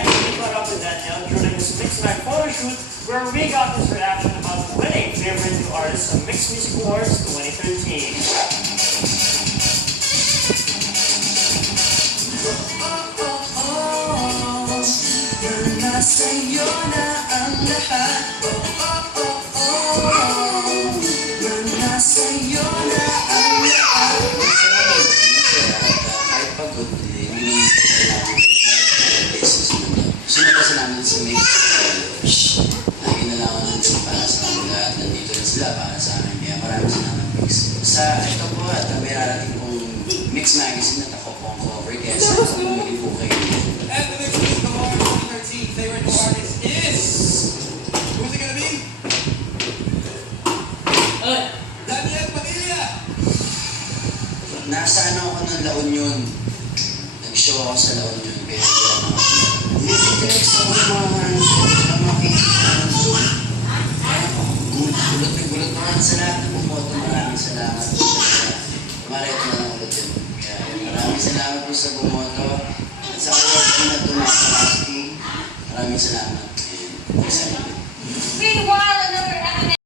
And we caught up with Daniel during his Mix Mag photo shoot where we got his reaction about winning Favorite New Artist of Mixed Music Awards 2013. Sa'yo na ang lahat. Sa'yo na ang lahat. Kahit pagod, hindi sunod kasi namin sa mix. Lagi na lang ako nandun para sa kanila at nandito rin sila para sa akin. Kaya maraming salamat mix. Sa ito po at may rarating pong Mix Magazine at ako po ang cover. Kaya sa pumili po kayo. And the Mix Music Award 2013 favorite new artist is... Who's it gonna be? Daniel Padilla! Nasa ano ako ng La Union. Nag-show ako sa La Union. Kaya hindi ako nag-text ako ng mga kaibigan. Gulot naman sa lahat ng bumoto. Maraming salamat po sa Maray ko na ulit yun. Kaya maraming salamat po sa bumoto. At sa award ko na ito na maraming salamat.